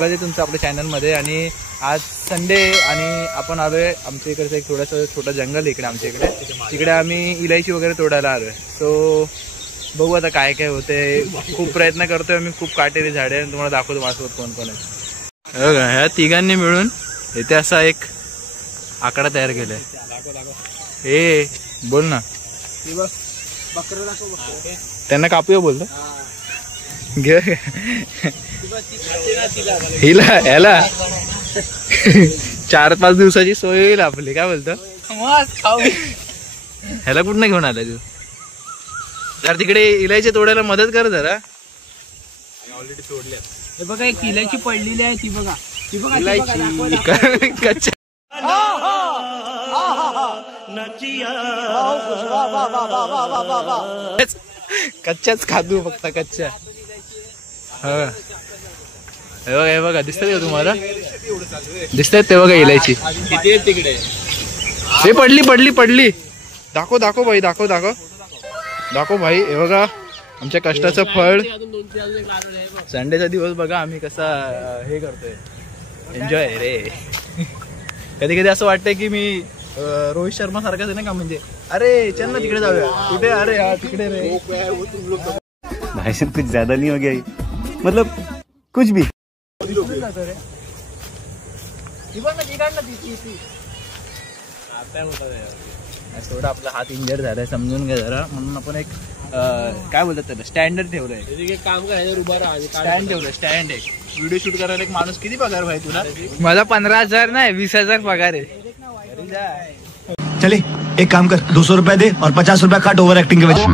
स्वागत आहे तुमचं आपल्या चॅनलमध्ये। आणि आज संडे आणि आपण आलोय आमच्या इकडचं एक थोडंसं छोटं जंगल इकडे आमच्या इकडे, तिकडे आम्ही इलायची वगैरे तोडायला आलोय। सो बघू आता काय काय होते। खूप प्रयत्न करतोय आम्ही, खूप काटेरी झाडे आणि तुम्हाला दाखवतो माझ्यासोबत कोण कोण आहे। बघा ह्या तिघांनी मिळून इथे असा एक आकडा तयार केलाय। हे बोल ना, त्यांना कापूया बोलतो घे हिला याला 4-5 दिवसाची सोय होईल आपली, काय बोलतो? ह्याला कुठं घेऊन आला तू? जर तिकडे इलायची तोडायला मदत कर जरा। ऑलरेडी तोडल्या हे बघा, एक इलायची पडलेली आहे ती बघा, ती बघा इलायची कच्च्या कच्च्याच खादू फक्त कच्च्या। हे बघा दिसतंय का तुम्हाला? दिसतंय ते बघा इलायची किती आहे तिकडे। हे पडली पडली पडली, दाखव दाखव भाई, दाखव दाखव दाखव भाई। हे बघा आमच्या कष्टाचं फळ। संडेचा दिवस बघा आम्ही कसा हे करतोय, एन्जॉय रे। कधी कधी असं वाटतंय की मी रोहित शर्मा सारखाच आहे ना का, म्हणजे अरे चल ना तिकडे जाऊया, कुठे? अरे हा तिकडे रे। भाई साहब कुछ ज्यादा नहीं हो गया, मतलब कुछ भी। थोडा आपला हात इंजर्ड झालाय, समजून घ्या जरा, म्हणून आपण एक काय बोलतात त्याला स्टँडर्ड ठेवलंय। काम करायचं उभा राहा, स्टँड ठेवलंय, स्टँड आहे। व्हिडिओ शूट करायला एक माणूस किती पगार भाई तुला? मला 15,000 नाही 20,000 पगार आहे। चले एक काम कर, 200 रुपया दे और 50 रुपया काट ओवर एक्टिंग के वजह।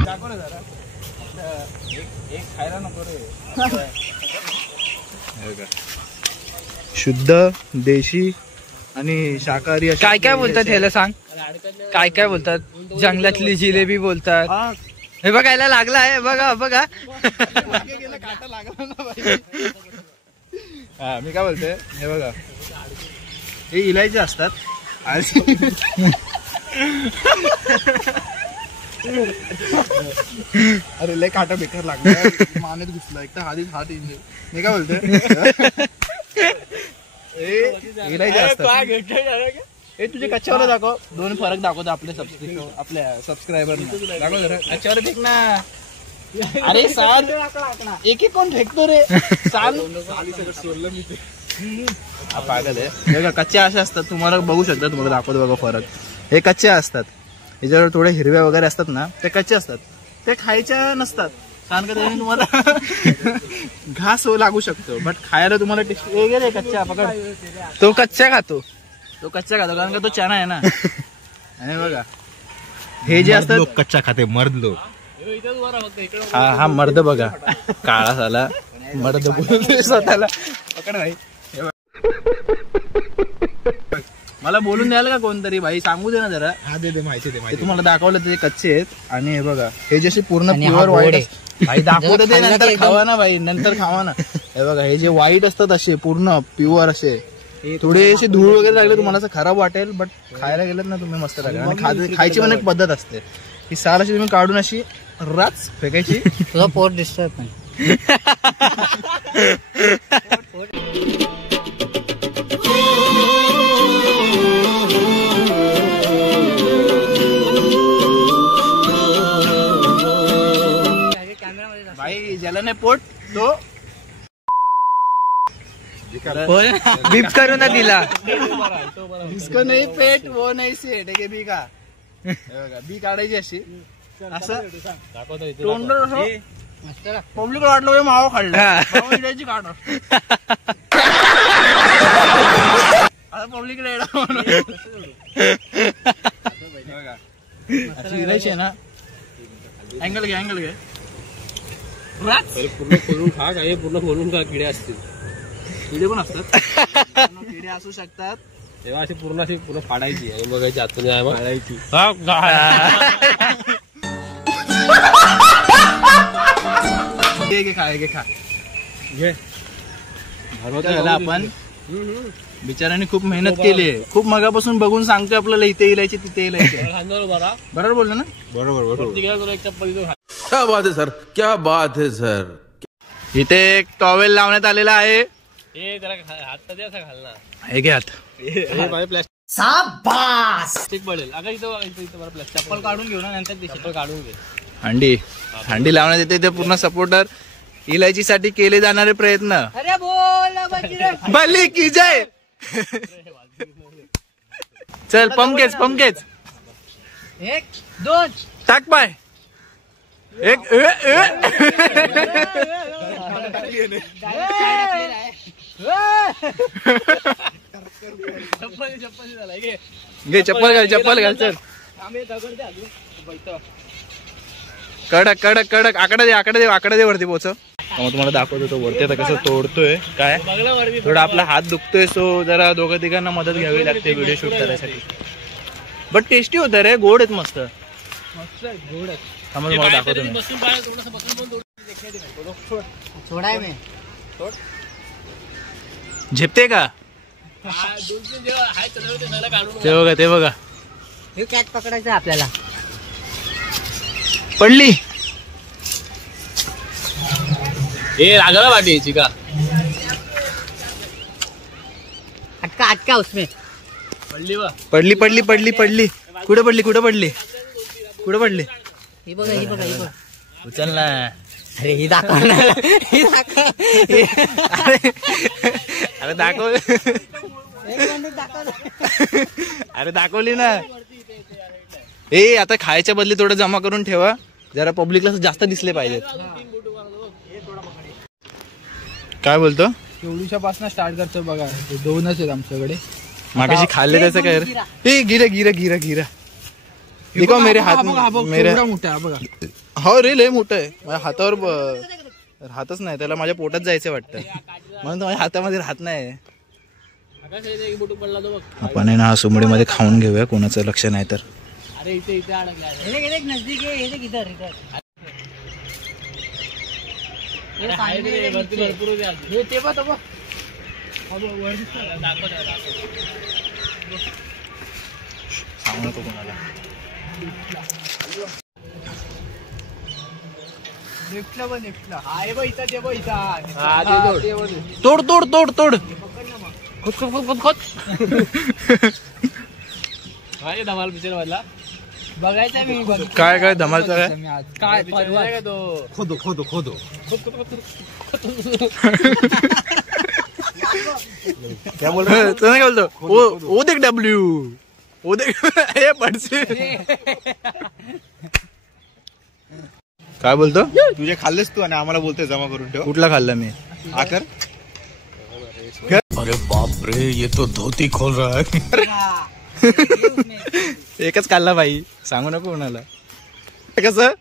खायला नको रे। शुद्ध देशी आणि शाकाहारी काय काय बोलतात ह्याला सांग, काय काय बोलतात? जंगलातली जिलेबी बोलतात। हे बघा याला लागला आहे, बघा बघा हा मी काय बोलतोय, हे बघा हे इलायचे असतात। अरे लय काटा बेकार लागला, मानेत घुसला एक तर आधीच हात इंजर। मी काय बोलतोय इलायचे असतात। हे तुझे कच्च्यावाला दाखव, दोन फरक दाखवतो आपल्या सबस्क्रायबर दाखव जरा। कच्च्यावर फेक ना, अरे साल एक एक कोण फेकतो रे साल, पागल आहे। कच्चे असे असतात, तुम्हाला बघू शकता, तुम्हाला दाखवतो बघा फरक। हे कच्चे असतात, याच्यावर थोडे हिरव्या वगैरे असतात ना, ते कच्चे असतात, ते खायच्या नसतात कारण का त्याने तुम्हाला घास लागू शकतो, बट खायला तुम्हाला टेस्ट वगैरे। कच्चा पकड, तो कच्चा खातो, तो कच्चा खातो कारण का तो चना आहे ना। आणि बघा हे जे असतात कच्चा खाते मर्द लोग। हा मर्द बघा, काळा झाला मर्द बोलतोय स्वतःला। पकड भाई, मला बोलून द्याल का कोणतरी भाई, सांगू दे ना जरा। हा दे दे माहिती दे, ते तुम्हाला दाखवलं ते कच्चे आहेत। आणि हे बघा हे जसे पूर्ण प्युअर व्हाईट भाई, दाखवत ते नंतर खावा ना भाई, नंतर खावा ना। हे बघा हे जे व्हाईट असतात असे पूर्ण प्युअर असे, थोडेसे धूळ वगैरे लागले तुम्हाला असं खराब वाटेल, बट खायला गेलेत ना तुम्ही मस्त लागेल। आणि खायची पण एक पद्धत असते, ही साल अशी तुम्ही काढून अशी राच फेकायची। तुझा पोट दिसतोय पण भाई ज्याला नाही पोट तो बीप करू ना तिला, इसको नाही पेट वो नाही सेट आहे बी का। बी काढायची अशी असं तोंड पब्लिक वाटलं मावा खाल्ला काढ पब्लिक अशी ना। अँगल घे अँगल घे, पूर्ण खोलून खा, काय पूर्ण खोलून खा, किडे असतील, किडे पण असतात, किडे असू शकतात तेव्हा अशी पूर्ण फाडायची आणि बघायची आतून फाडायची। खा घे आपण। बिचारांनी खूप मेहनत केली आहे, खूप मगापासून बघून सांगतोय आपल्याला इथे इलायची तिथे इलायची। बरोबर बोललो ना? बरोबर। क्या बात है सर, क्या बात है सर। इथे एक टॉवेल लावण्यात आलेला आहे, ए जरा हात तर दे असा घाल ना. हे घे हात. प्लास्टिक पडेल. अगं इथं इथं मला प्लास्टिक चप्पल काढून घेऊ ना नंतर ते चप्पल काढून घे. हंडी लावण्यात येते ते पूर्ण सपोर्टर इलायचीसाठी केले जाणारे प्रयत्न. अरे बोल भली की जय. चल पंकेच 1 2 टाक पाय. एक घे चप्पल घाल चल. कडक आकडा दे वरती पोच. मग तुम्हाला दाखवतो तो वरती आता कसं तोडतोय काय. थोडा आपला हात दुखतोय सो जरा दोघं तिघांना मदत घ्यावी लागते व्हिडिओ शूट करायसाठी. बट टेस्टी होतं रे. गोड आहेत मस्त. तुम्हाला दाखवतो मी. सोडाय मी झेपते का ते बघा. हे कॅच पकडायचं आपल्याला. पडली. ए लागला वाटी यायची का. अटका उसमें. पडली. कुठे पडली. ही बघा. उचल ना. अरे ही दाखव ना. अरे दाखव. अरे दाखवली ना. ए आता खायच्या बदली थोडं जमा करून ठेवा जरा पब्लिकला जास्त दिसले पाहिजेत. काय बोलतो. एवढ्याच्या पासून स्टार्ट करतो बघा. 2च आहेत आमच्याकडे. मागाशी खाल्ले त्याचं काय रे. ए गिरा देखो मेरे हात मेरे मोठा बघा. हो रे लय मोठं आहे. माझ्या हातावर राहतच नाही. त्याला माझ्या पोटात जायचं वाटतं म्हणून माझ्या हातामध्ये राहत नाही. आपण आहे ना सुमडीमध्ये खाऊन घेऊया कोणाचं लक्ष नाही तर. अरे इथे अडकला. नजदीक आहे. इधर भरपूर ते बघ सांगू नको कोणाला. तोड. धमाल पिक्चर मधला बघायचा मी. काय धमालचा काय काय तो खोदो. क्या बोल रहा है. काय बोलतो. ओ देख डब्ल्यू. ओ देख हे पडसे. काय बोलतो. तुझे खाल्लेस तू आणि आम्हाला बोलतोय जमा करून ठेव. कुठला खाल्ला मी. आकर. अरे बाप रे ये तो धोती खोल रहा है. एकच खाल्ला बाई. सांगू नको कोणाला. कसं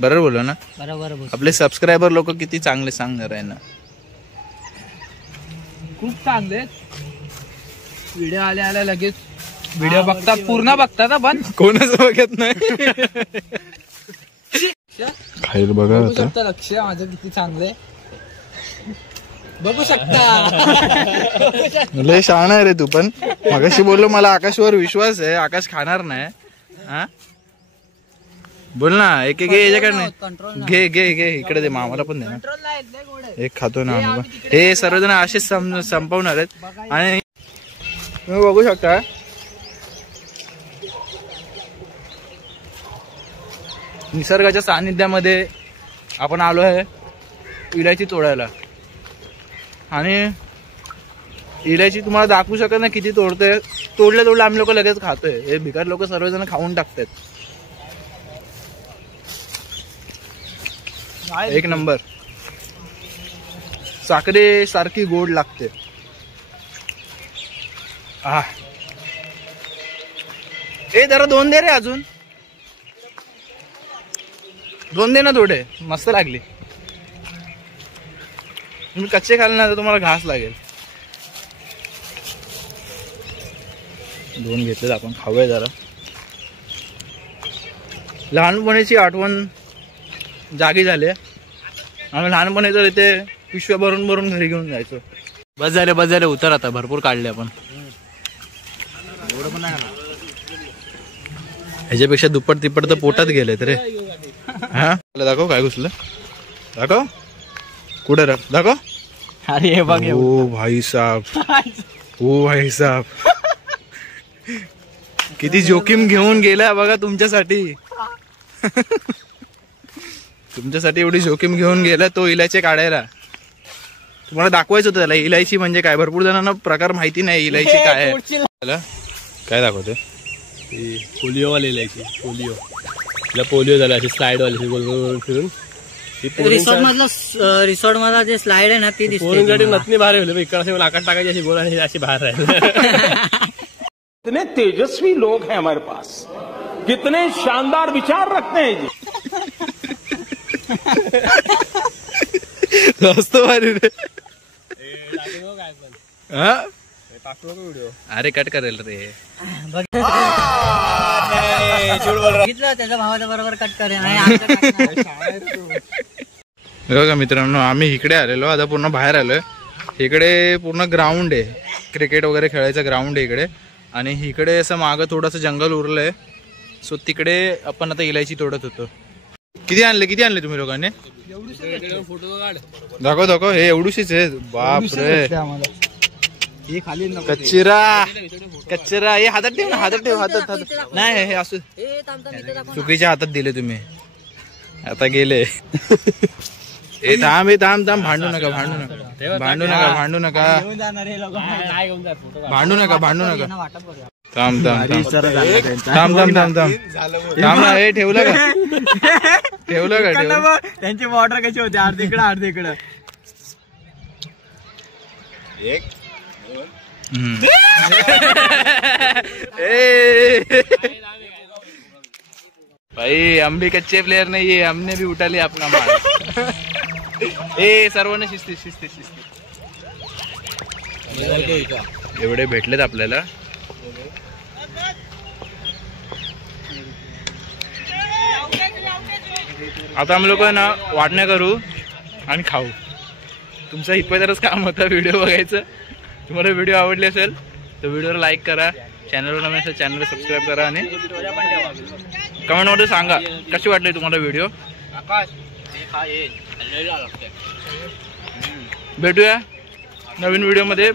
बरोबर बोललो ना. बरोबर. आपले सबस्क्रायबर लोक किती चांगले सांगणार आहे ना. खूप चांगले. व्हिडिओ आल्या लगेच व्हिडिओ बघतात. पूर्ण बघतात पण कोणच बघत नाही. खाईल बघा बघू आता. शकता. लक्ष माझं किती चांगलंय बघू शकता. लय शहाणा आहे रे तू पण. मगाशी बोललो मला आकाशवर विश्वास आहे. आकाश खाणार नाही. हा बोल ना. एक याच्याकडे नाही. घे इकडे दे. मामाला पण दे ना. एक खातो ना आम्ही. हे सर्वजण असेच संपवणार आहेत. आणि तुम्ही बघू शकता निसर्गाच्या सानिध्यामध्ये आपण आलो आहे इलायची तोडायला. आणि इलायची तुम्हाला दाखवू शकत नाही किती तोडतोय. तोडलं आम्ही लोक लगेच खातोय. हे भिकार लोक सर्वजण खाऊन टाकतात. एक नंबर. साखरे सारखी गोड लागते. ए जरा 2 दे रे. अजून 2 दे ना. थोडे मस्त लागली. तुम्ही कच्चे खाल ना तर तुम्हाला घास लागेल. 2 घेतलेत आपण. खाऊया जरा. लहानपणीची आठवण जागी झाली. आम्ही लहानपणी तर इथे पिशव्या भरून घरी घेऊन जायचो. बस झाले उतर आता. भरपूर काढले आपण. ह्याच्यापेक्षा दुप्पट तिप्पट तर पोटात गेलेत रे. हा दाखव काय घुसलं, दाखव कुठं दाखव. अरे हे बघ ओ भाई साहब, ओ भाई साहब, किती जोखीम घेऊन गेला बघा तुमच्यासाठी. तुमच्यासाठी एवढी जोखीम घेऊन गेला तो इलायची काढायला. तुम्हाला दाखवायचं होतं त्याला इलायची म्हणजे काय. भरपूर जणांना प्रकार माहिती नाही इलायची काय आहे. त्याला काय दाखवते, पोलिओ वाले इलायची. पोलिओ झाला अशी स्लाइड वाली गोल गोल फिरून. रिसॉर्ट मधला जे स्लाइड आहे ना ती दिसते. नथनी बाहेर ठेवली इकडे आकाश टाकायची अशी गोल आणि अशी बाहेर राहिली. कितने तेजस्वी लोग हैं हमारे पास, कितने शानदार विचार रखते हैं जी. जास्त भारी रे. हा अरे कट करेल रे. बघितलं त्याच्या भावाच्या बरोबर कट करेल. बघा मित्रांनो आम्ही इकडे आलेलो, आता पूर्ण बाहेर आलोय. इकडे पूर्ण ग्राउंड आहे, क्रिकेट वगैरे खेळायचं ग्राउंड आहे इकडे. आणि इकडे असं मागं थोडंसं जंगल उरलंय. सो तिकडे आपण आता इलायची तोडत होतो. किती आणले तुम्ही लोकांनी, दाखव दाखव. हे एवढीशीच आहे, बाप रे. कचरा हे हातात ठेव ना, हातात ठेव. हातात नाही हे असं चुकीच्या हातात दिले तुम्ही, आता गेले. ए थांब भांडू नका थांब ना. हे ठेवलं का त्यांची बॉर्डर कशी होती, अर्धी इकडं. भाई हम भी कच्चे प्लेयर नहीं है, हमने भी उठा लिया अपना माल. ए सर्वांना शिस्ती. एवढे भेटलेत आपल्याला. आता आम्ही लोक ना वाटण्या करू आणि खाऊ. तुमचा इतपतच काम होतं व्हिडिओ बघायचं. तुम्हाला व्हिडिओ आवडली असेल तर व्हिडिओला लाईक करा, चॅनलवर नवीन असेल चॅनलला सबस्क्राईब करा आणि कमेंटमध्ये सांगा कशी वाटली तुम्हाला व्हिडिओ. भेटूया नवीन व्हिडिओमध्ये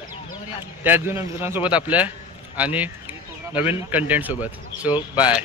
त्याच जुन्या मित्रांसोबत आपल्या आणि नवीन कंटेंट सोबत. So bye.